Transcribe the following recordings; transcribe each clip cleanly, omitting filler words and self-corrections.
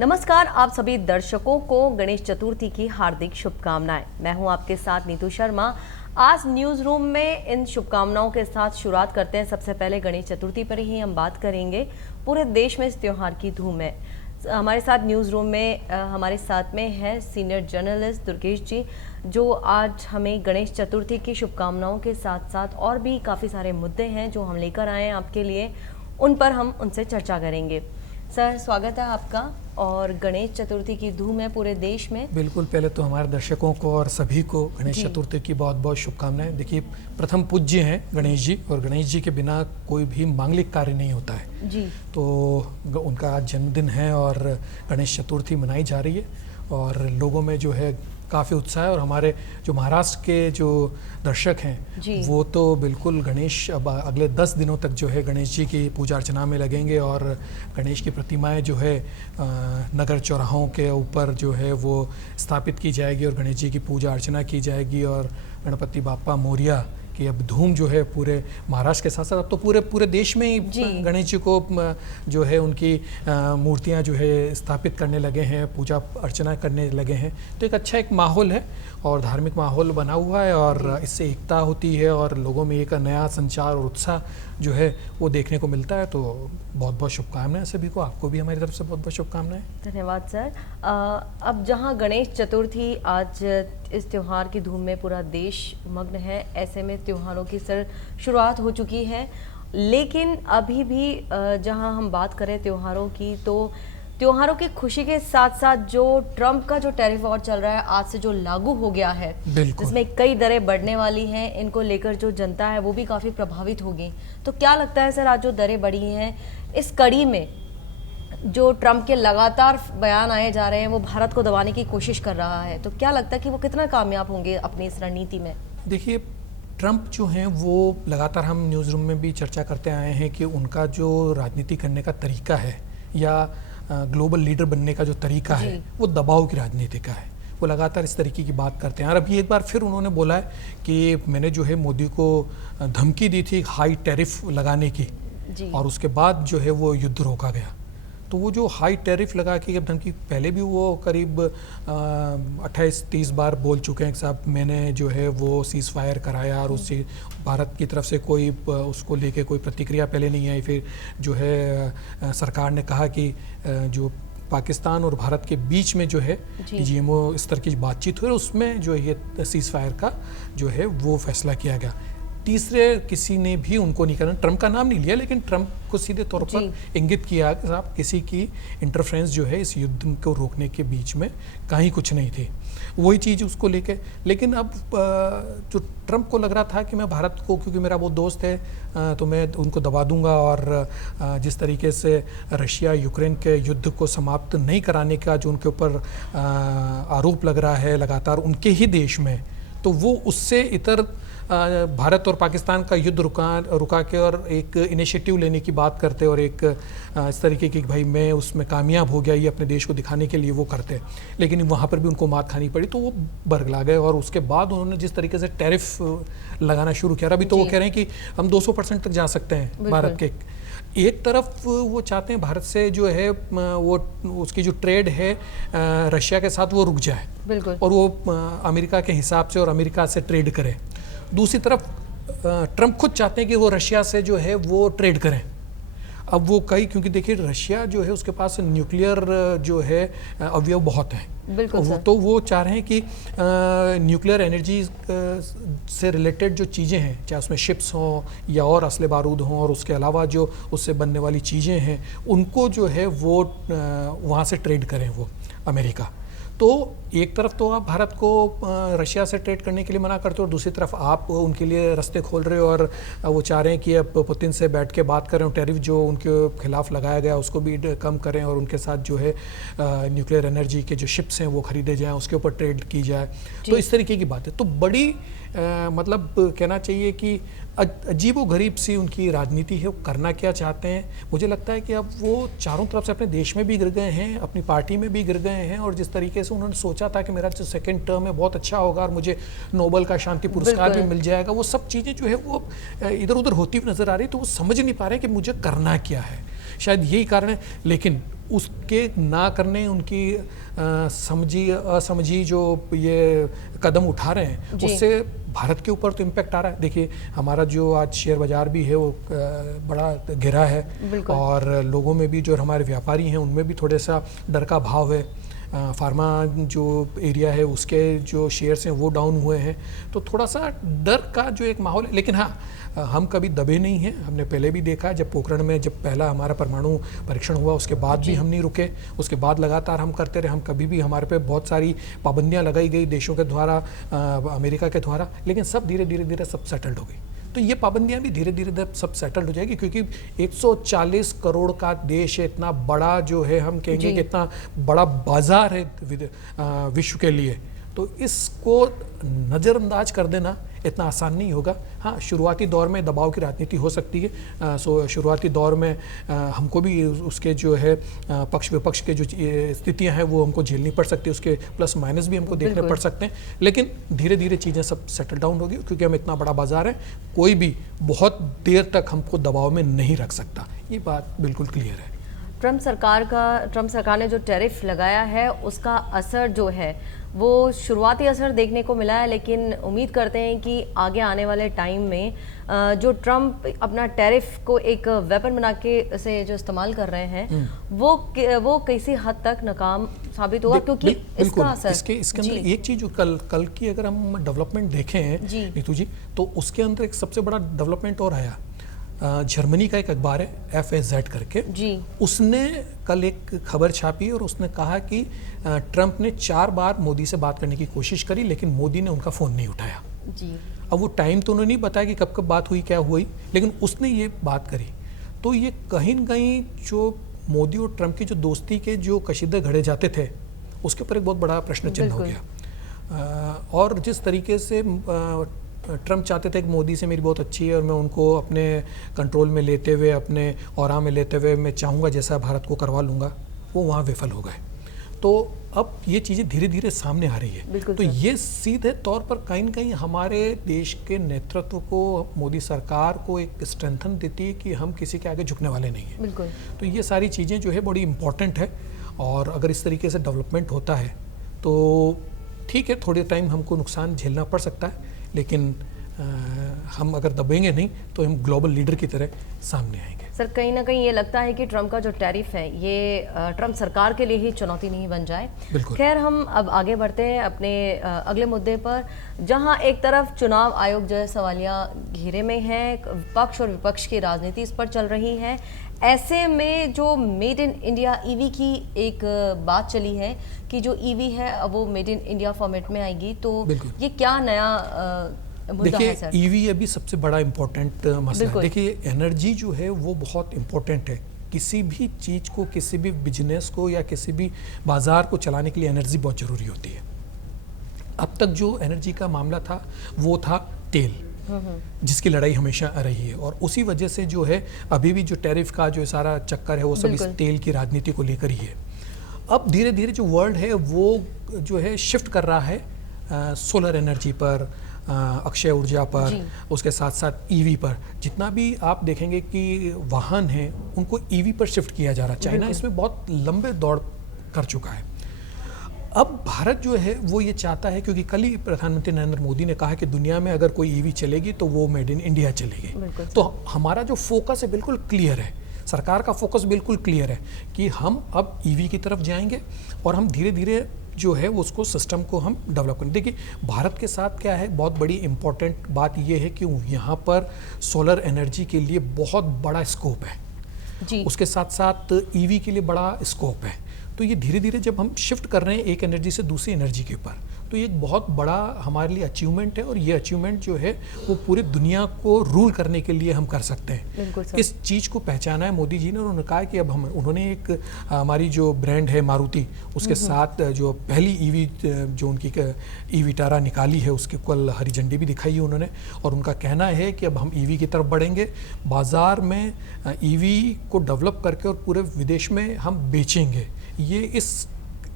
नमस्कार, आप सभी दर्शकों को गणेश चतुर्थी की हार्दिक शुभकामनाएं। मैं हूं आपके साथ नीतू शर्मा। आज न्यूज रूम में इन शुभकामनाओं के साथ शुरुआत करते हैं। सबसे पहले गणेश चतुर्थी पर ही हम बात करेंगे। पूरे देश में इस त्योहार की धूम है। हमारे साथ न्यूज रूम में हमारे साथ में है सीनियर जर्नलिस्ट दुर्गेश जी, जो आज हमें गणेश चतुर्थी की शुभकामनाओं के साथ साथ और भी काफ़ी सारे मुद्दे हैं जो हम लेकर आए हैं आपके लिए, उन पर हम उनसे चर्चा करेंगे। सर, स्वागत है आपका। और गणेश चतुर्थी की धूम है पूरे देश में। बिल्कुल, पहले तो हमारे दर्शकों को और सभी को गणेश चतुर्थी की बहुत बहुत शुभकामनाएं। देखिए, प्रथम पूज्य हैं गणेश जी, और गणेश जी के बिना कोई भी मांगलिक कार्य नहीं होता है जी। तो उनका आज जन्मदिन है और गणेश चतुर्थी मनाई जा रही है और लोगों में जो है काफ़ी उत्साह है। और हमारे जो महाराष्ट्र के जो दर्शक हैं वो तो बिल्कुल गणेश अब अगले 10 दिनों तक जो है गणेश जी की पूजा अर्चना में लगेंगे और गणेश की प्रतिमाएं जो है नगर चौराहों के ऊपर जो है वो स्थापित की जाएगी और गणेश जी की पूजा अर्चना की जाएगी। और गणपति बाप्पा मोरिया कि अब धूम जो है पूरे महाराष्ट्र के साथ साथ अब तो पूरे देश में ही गणेश जी को जो है उनकी मूर्तियां जो है स्थापित करने लगे हैं, पूजा अर्चना करने लगे हैं। तो एक माहौल है और धार्मिक माहौल बना हुआ है और इससे एकता होती है और लोगों में एक नया संचार और उत्साह जो है वो देखने को मिलता है। तो बहुत बहुत शुभकामनाएं सभी को, आपको भी हमारी तरफ से बहुत बहुत शुभकामनाएं। धन्यवाद सर। अब जहां गणेश चतुर्थी, आज इस त्योहार की धूम में पूरा देश मग्न है, ऐसे में त्योहारों की सर शुरुआत हो चुकी है। लेकिन अभी भी जहां हम बात करें त्योहारों की, तो त्योहारों की खुशी के साथ साथ जो ट्रंप का जो टैरिफ वॉर चल रहा है आज से जो लागू हो गया है, जिसमें कई दरें बढ़ने वाली हैं, इनको लेकर जो जनता है वो भी काफ़ी प्रभावित होगी। तो क्या लगता है सर, आज जो दरें बढ़ी हैं इस कड़ी में जो ट्रंप के लगातार बयान आए जा रहे हैं, वो भारत को दबाने की कोशिश कर रहा है, तो क्या लगता है कि वो कितना कामयाब होंगे अपनी इस रणनीति में? देखिए, ट्रंप जो हैं वो लगातार हम न्यूज़ रूम में भी चर्चा करते आए हैं कि उनका जो राजनीति करने का तरीका है या ग्लोबल लीडर बनने का जो तरीका है वो दबाव की राजनीति का है। वो लगातार इस तरीके की बात करते हैं और अभी एक बार फिर उन्होंने बोला है कि मैंने जो है मोदी को धमकी दी थी हाई टैरिफ लगाने की और उसके बाद जो है वो युद्ध रोका गया। तो वो जो हाई टैरिफ लगा के धमकी, पहले भी वो करीब 28-30 बार बोल चुके हैं कि साहब मैंने जो है वो सीज़ फायर कराया और उससे भारत की तरफ से कोई उसको लेके कोई प्रतिक्रिया पहले नहीं आई। फिर जो है सरकार ने कहा कि जो पाकिस्तान और भारत के बीच में जो है GMO स्तर की बातचीत हुई उसमें जो ये सीज़ फायर का जो है वो फैसला किया गया। तीसरे किसी ने भी उनको नहीं करना, ट्रंप का नाम नहीं लिया, लेकिन ट्रंप को सीधे तौर पर इंगित किया कि साहब किसी की इंटरफ्रेंस जो है इस युद्ध को रोकने के बीच में कहीं कुछ नहीं थी। वही चीज़ उसको लेके, लेकिन अब जो ट्रंप को लग रहा था कि मैं भारत को, क्योंकि मेरा वो दोस्त है तो मैं उनको दबा दूंगा और जिस तरीके से रशिया यूक्रेन के युद्ध को समाप्त नहीं कराने का जो उनके ऊपर आरोप लग रहा है लगातार उनके ही देश में, तो वो उससे इतर भारत और पाकिस्तान का युद्ध रुका के और एक इनिशिएटिव लेने की बात करते और एक इस तरीके की भाई मैं उसमें कामयाब हो गया ये अपने देश को दिखाने के लिए वो करते, लेकिन वहाँ पर भी उनको मात खानी पड़ी तो वो बरगला गए। और उसके बाद उन्होंने जिस तरीके से टैरिफ लगाना शुरू किया, अभी तो वो कह रहे हैं कि हम 200% तक जा सकते हैं भारत के। एक तरफ वो चाहते हैं भारत से जो है वो उसकी जो ट्रेड है रशिया के साथ वो रुक जाए और वो अमेरिका के हिसाब से और अमेरिका से ट्रेड करे। दूसरी तरफ ट्रंप खुद चाहते हैं कि वो रशिया से जो है वो ट्रेड करें। अब वो क्योंकि देखिए रशिया जो है उसके पास न्यूक्लियर जो है अवयव बहुत हैं, तो वो चाह रहे हैं कि न्यूक्लियर एनर्जी से रिलेटेड जो चीज़ें हैं, चाहे उसमें शिप्स हों या और असले बारूद हों और उसके अलावा जो उससे बनने वाली चीज़ें हैं उनको जो है वो वहाँ से ट्रेड करें वो अमेरिका। तो एक तरफ तो आप भारत को रशिया से ट्रेड करने के लिए मना करते हो और दूसरी तरफ आप उनके लिए रास्ते खोल रहे हो और वो चाह रहे हैं कि अब पुतिन से बैठ के बात करें और टैरिफ जो उनके खिलाफ लगाया गया उसको भी कम करें और उनके साथ जो है न्यूक्लियर एनर्जी के जो शिप्स हैं वो खरीदे जाएं, उसके ऊपर ट्रेड की जाए। तो इस तरीके की बात है। तो बड़ी मतलब कहना चाहिए कि अजीबोगरीब सी उनकी राजनीति है। वो करना क्या चाहते हैं, मुझे लगता है कि अब वो चारों तरफ से अपने देश में भी गिर गए हैं, अपनी पार्टी में भी गिर गए हैं और जिस तरीके से उन्होंने सोचा था कि मेरा जो सेकंड टर्म है बहुत अच्छा होगा और मुझे नोबेल का शांति पुरस्कार भी मिल जाएगा, वो सब चीज़ें जो है वो इधर उधर होती हुई नजर आ रही। तो वो समझ नहीं पा रहे कि मुझे करना क्या है, शायद यही कारण है। लेकिन उसके ना करने, उनकी असमझी जो ये कदम उठा रहे हैं, जी। उससे भारत के ऊपर तो इम्पैक्ट आ रहा है। देखिए हमारा जो आज शेयर बाजार भी है वो बड़ा गिरा है, बिल्कुल। और लोगों में भी जो हमारे व्यापारी हैं उनमें भी थोड़ा सा डर का भाव है। फार्मा जो एरिया है उसके जो शेयर्स हैं वो डाउन हुए हैं, तो थोड़ा सा डर का जो एक माहौल है। लेकिन हाँ, हम कभी दबे नहीं हैं। हमने पहले भी देखा, जब पोखरण में जब पहला हमारा परमाणु परीक्षण हुआ उसके बाद भी हम नहीं रुके, उसके बाद लगातार हम करते रहे। हम कभी भी, हमारे पे बहुत सारी पाबंदियां लगाई गई देशों के द्वारा, अमेरिका के द्वारा, लेकिन सब धीरे धीरे धीरे सब सेटल्ड हो गई। तो ये पाबंदियां भी धीरे धीरे सब सेटल्ड हो जाएगी, क्योंकि 140 करोड़ का देश है, इतना बड़ा जो है, हम कहेंगे कि इतना बड़ा बाजार है विश्व के लिए, तो इसको नज़रअंदाज कर देना इतना आसान नहीं होगा। हाँ, शुरुआती दौर में दबाव की राजनीति हो सकती है। शुरुआती दौर में हमको भी उसके जो है पक्ष विपक्ष के जो स्थितियां हैं वो हमको झेलनी पड़ सकती है, उसके प्लस माइनस भी हमको देखने पड़ सकते हैं। लेकिन धीरे धीरे चीज़ें सब सेटल डाउन होगी, क्योंकि हम इतना बड़ा बाजार है, कोई भी बहुत देर तक हमको दबाव में नहीं रख सकता। ये बात बिल्कुल क्लियर है। ट्रम्प सरकार ने जो टैरिफ लगाया है उसका असर जो है वो शुरुआती असर देखने को मिला है, लेकिन उम्मीद करते हैं कि आगे आने वाले टाइम में जो ट्रम्प अपना टैरिफ को एक वेपन बना के से जो इस्तेमाल कर रहे हैं वो किसी हद तक नाकाम साबित होगा, क्योंकि इसका असर इसके अंदर एक चीज जो कल की अगर हम डेवलपमेंट देखें नीतू जी, तो उसके अंदर एक सबसे बड़ा डेवलपमेंट और आया। जर्मनी का एक अखबार है FAZ करके जी, उसने कल एक खबर छापी और उसने कहा कि ट्रंप ने 4 बार मोदी से बात करने की कोशिश करी, लेकिन मोदी ने उनका फ़ोन नहीं उठाया जी। अब वो टाइम तो उन्होंने नहीं बताया कि कब कब बात हुई, क्या हुई, लेकिन उसने ये बात करी। तो ये कहीं न कहीं जो मोदी और ट्रंप की जो दोस्ती के जो कशीदे घड़े जाते थे उसके ऊपर एक बहुत बड़ा प्रश्न चिन्ह हो गया। और जिस तरीके से ट्रंप चाहते थे कि मोदी से मेरी बहुत अच्छी है और मैं उनको अपने कंट्रोल में लेते हुए, अपने औरा में लेते हुए मैं चाहूँगा जैसा भारत को करवा लूँगा, वो वहाँ विफल हो गए। तो अब ये चीज़ें धीरे धीरे सामने आ रही है। तो ये सीधे तौर पर कहीं न कहीं हमारे देश के नेतृत्व को, मोदी सरकार को एक स्ट्रेंथन देती है कि हम किसी के आगे झुकने वाले नहीं हैं। तो ये सारी चीज़ें जो है बड़ी इम्पॉर्टेंट है, और अगर इस तरीके से डेवलपमेंट होता है तो ठीक है, थोड़े टाइम हमको नुकसान झेलना पड़ सकता है, लेकिन हम अगर दबेंगे नहीं तो हम ग्लोबल लीडर की तरह सामने आएंगे। सर, कहीं ना कहीं ये लगता है कि ट्रंप का जो टैरिफ है ये ट्रंप सरकार के लिए ही चुनौती नहीं बन जाए। खैर, हम अब आगे बढ़ते हैं अपने अगले मुद्दे पर, जहां एक तरफ चुनाव आयोग जो है सवालिया घेरे में है, पक्ष और विपक्ष की राजनीति इस पर चल रही है। ऐसे में जो मेड इन इंडिया ईवी की एक बात चली है कि जो ईवी है अब वो मेड इन इंडिया फॉर्मेट में आएगी, तो ये क्या नया मुद्दा है सर? ईवी अभी सबसे बड़ा इम्पोर्टेंट मसला है। देखिए, एनर्जी जो है वो बहुत इम्पोर्टेंट है। किसी भी चीज़ को, किसी भी बिजनेस को या किसी भी बाजार को चलाने के लिए एनर्जी बहुत ज़रूरी होती है। अब तक जो एनर्जी का मामला था वो था तेल, जिसकी लड़ाई हमेशा रही है, और उसी वजह से जो है अभी भी जो टैरिफ का जो सारा चक्कर है वो सब इस तेल की राजनीति को लेकर ही है। अब धीरे धीरे जो वर्ल्ड है वो जो है शिफ्ट कर रहा है सोलर एनर्जी पर, अक्षय ऊर्जा पर, उसके साथ साथ ईवी पर। जितना भी आप देखेंगे कि वाहन हैं उनको ईवी पर शिफ्ट किया जा रहा है। चाइना इसमें बहुत लंबे दौड़ कर चुका है। अब भारत जो है वो ये चाहता है, क्योंकि कल ही प्रधानमंत्री नरेंद्र मोदी ने कहा कि दुनिया में अगर कोई ईवी चलेगी तो वो मेड इन इंडिया चलेगी। तो हमारा जो फोकस है बिल्कुल क्लियर है, सरकार का फोकस बिल्कुल क्लियर है कि हम अब ईवी की तरफ जाएंगे और हम धीरे धीरे जो है वो उसको सिस्टम को हम डेवलप करें। देखिए, भारत के साथ क्या है, बहुत बड़ी इंपॉर्टेंट बात ये है कि यहाँ पर सोलर एनर्जी के लिए बहुत बड़ा स्कोप है जी। उसके साथ साथ ईवी के लिए बड़ा स्कोप है। तो ये धीरे धीरे जब हम शिफ्ट कर रहे हैं एक एनर्जी से दूसरी एनर्जी के ऊपर, तो ये एक बहुत बड़ा हमारे लिए अचीवमेंट है, और ये अचीवमेंट जो है वो पूरी दुनिया को रूल करने के लिए हम कर सकते हैं। इस चीज़ को पहचाना है मोदी जी ने, और उन्होंने कहा कि अब हम, उन्होंने एक हमारी जो ब्रांड है मारुति, उसके साथ जो पहली ईवी जो उनकी ईवी टारा निकाली है उसके कल हरी झंडी भी दिखाई है उन्होंने, और उनका कहना है कि अब हम ईवी की तरफ बढ़ेंगे, बाज़ार में ईवी को डेवलप करके और पूरे विदेश में हम बेचेंगे। ये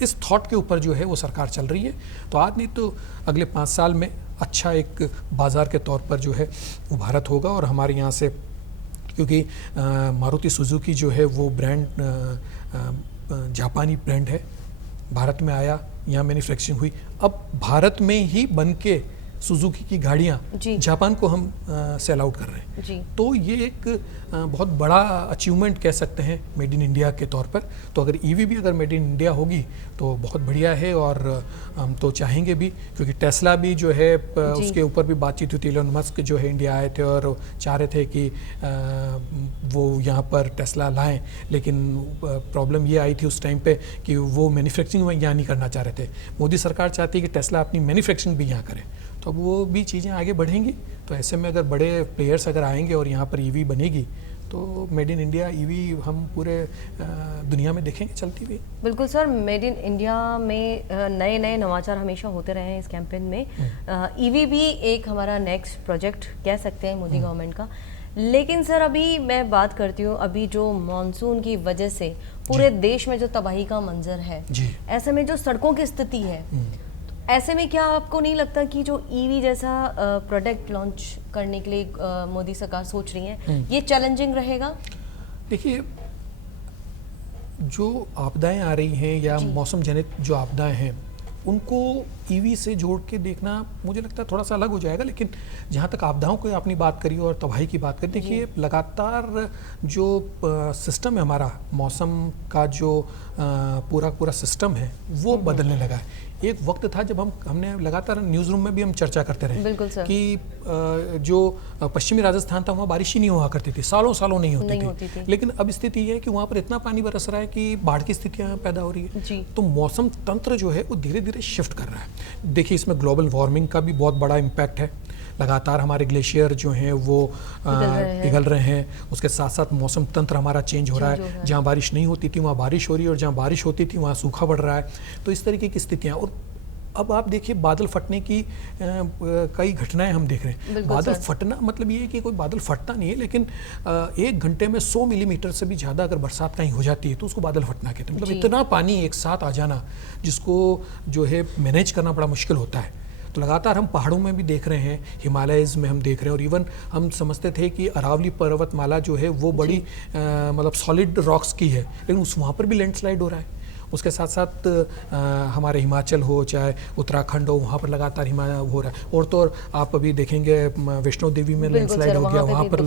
इस थॉट के ऊपर जो है वो सरकार चल रही है। तो आज नहीं तो अगले 5 साल में अच्छा एक बाज़ार के तौर पर जो है वो भारत होगा। और हमारे यहाँ से, क्योंकि मारुति सुजुकी जो है वो ब्रांड जापानी ब्रांड है, भारत में आया, यहाँ मैन्युफैक्चरिंग हुई, अब भारत में ही बन के सुजुकी की गाड़ियाँ जी। जापान को हम सेल आउट कर रहे हैं। जी। तो ये एक बहुत बड़ा अचीवमेंट कह सकते हैं मेड इन इंडिया के तौर पर। तो अगर ईवी भी अगर मेड इन इंडिया होगी तो बहुत बढ़िया है, और हम तो चाहेंगे भी, क्योंकि टेस्ला भी जो है उसके ऊपर भी बातचीत हुई थी। इलोन मस्क जो है इंडिया आए थे और चाह रहे थे कि वो यहाँ पर टेस्ला लाएं, लेकिन प्रॉब्लम ये आई थी उस टाइम पे कि वो मैन्युफैक्चरिंग यहाँ नहीं करना चाह रहे थे। मोदी सरकार चाहती है कि टेस्ला अपनी मैन्युफैक्चरिंग भी यहाँ करे, तो अब वो भी चीज़ें आगे बढ़ेंगी। तो ऐसे में अगर बड़े प्लेयर्स अगर आएंगे और यहाँ पर ईवी बनेगी तो मेड इन इंडिया ईवी हम पूरे दुनिया में देखेंगे चलती हुई। बिल्कुल सर, मेड इन इंडिया में नए नए नवाचार हमेशा होते रहे हैं इस कैंपेन में। ईवी भी एक हमारा नेक्स्ट प्रोजेक्ट कह सकते हैं मोदी गवर्नमेंट का। लेकिन सर अभी मैं बात करती हूँ, अभी जो मॉनसून की वजह से पूरे देश में जो तबाही का मंजर है, ऐसे में जो सड़कों की स्थिति है, ऐसे में क्या आपको नहीं लगता कि जो ईवी जैसा प्रोडक्ट लॉन्च करने के लिए मोदी सरकार सोच रही है, ये चैलेंजिंग रहेगा? देखिए, जो आपदाएं आ रही हैं या मौसम जनित जो आपदाएं हैं, उनको ईवी से जोड़ के देखना मुझे लगता है थोड़ा सा अलग हो जाएगा। लेकिन जहाँ तक आपदाओं को आपने बात करी और तबाही की बात करी, देखिए लगातार जो सिस्टम है हमारा, मौसम का जो पूरा सिस्टम है वो बदलने लगा है। एक वक्त था जब हमने लगातार न्यूज़ रूम में भी हम चर्चा करते रहे कि जो पश्चिमी राजस्थान था वहाँ बारिश ही नहीं हुआ करती थी, सालों सालों नहीं होती थी। लेकिन अब स्थिति ये है कि वहाँ पर इतना पानी बरस रहा है कि बाढ़ की स्थितियाँ पैदा हो रही है। तो मौसम तंत्र जो है वो धीरे धीरे शिफ्ट कर रहा है। देखिए, इसमें ग्लोबल वार्मिंग का भी बहुत बड़ा इम्पैक्ट है। लगातार हमारे ग्लेशियर जो हैं वो पिघल रहे हैं, उसके साथ साथ मौसम तंत्र हमारा चेंज हो रहा है। जहाँ बारिश नहीं होती थी वहाँ बारिश हो रही है, और जहाँ बारिश होती थी वहाँ सूखा बढ़ रहा है। तो इस तरीके की स्थितियाँ, और अब आप देखिए बादल फटने की कई घटनाएं हम देख रहे हैं। बादल फटना मतलब ये है कि कोई बादल फटता नहीं है, लेकिन 1 घंटे में 100 मिलीमीटर से भी ज़्यादा अगर बरसात कहीं हो जाती है तो उसको बादल फटना कहते हैं। मतलब इतना पानी एक साथ आ जाना जिसको जो है मैनेज करना बड़ा मुश्किल होता है। तो लगातार हम पहाड़ों में भी देख रहे हैं, हिमालयज़ में हम देख रहे हैं, और इवन हम समझते थे कि अरावली पर्वतमाला जो है वो बड़ी मतलब सॉलिड रॉक्स की है, लेकिन वहाँ पर भी लैंडस्लाइड हो रहा है। उसके साथ साथ हमारे हिमाचल हो चाहे उत्तराखंड हो, वहाँ पर लगातार हो रहा है। और तो और आप अभी देखेंगे वैष्णो देवी में लैंडस्लाइड हो गया, वहाँ पर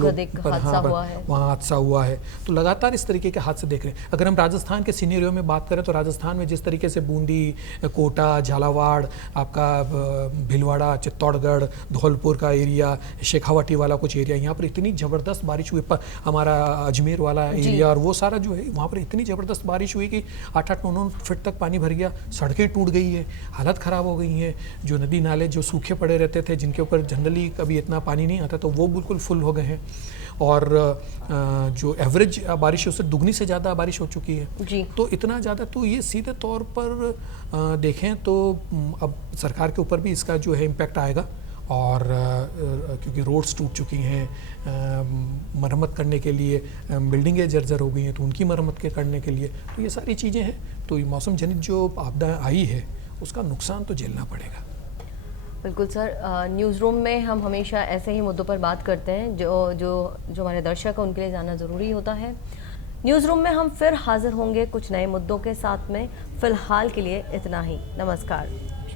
वहाँ हादसा हुआ है। तो लगातार इस तरीके के हादसे देख रहे हैं। अगर हम राजस्थान के सीनेरियो में बात करें तो राजस्थान में जिस तरीके से बूंदी, कोटा, झालावाड़, आपका भीलवाड़ा, चित्तौड़गढ़, धौलपुर का एरिया, शेखावाटी वाला कुछ एरिया, यहाँ पर इतनी ज़बरदस्त बारिश हुई। हमारा अजमेर वाला एरिया और वो सारा जो है वहाँ पर इतनी ज़बरदस्त बारिश हुई कि 8-8 फीट तक पानी भर गया, सड़कें टूट गई है, हालत ख़राब हो गई हैं। जो नदी नाले जो सूखे पड़े रहते थे, जिनके ऊपर जनरली कभी इतना पानी नहीं आता, तो वो बिल्कुल फुल हो गए हैं। और जो एवरेज बारिश है उससे दुगनी से ज़्यादा बारिश हो चुकी है। तो इतना ज़्यादा, तो ये सीधे तौर पर देखें तो अब सरकार के ऊपर भी इसका जो है इम्पैक्ट आएगा। और क्योंकि रोड्स टूट चुकी हैं, मरम्मत करने के लिए बिल्डिंगें जर्जर हो गई हैं, तो उनकी मरम्मत करने के लिए, तो ये सारी चीज़ें हैं। तो ये मौसम जनित जो आपदा आई है उसका नुकसान तो झेलना पड़ेगा। बिल्कुल सर, न्यूज़ रूम में हम हमेशा ऐसे ही मुद्दों पर बात करते हैं जो हमारे दर्शक हैं उनके लिए जानना ज़रूरी होता है। न्यूज़ रूम में हम फिर हाजिर होंगे कुछ नए मुद्दों के साथ में। फ़िलहाल के लिए इतना ही। नमस्कार।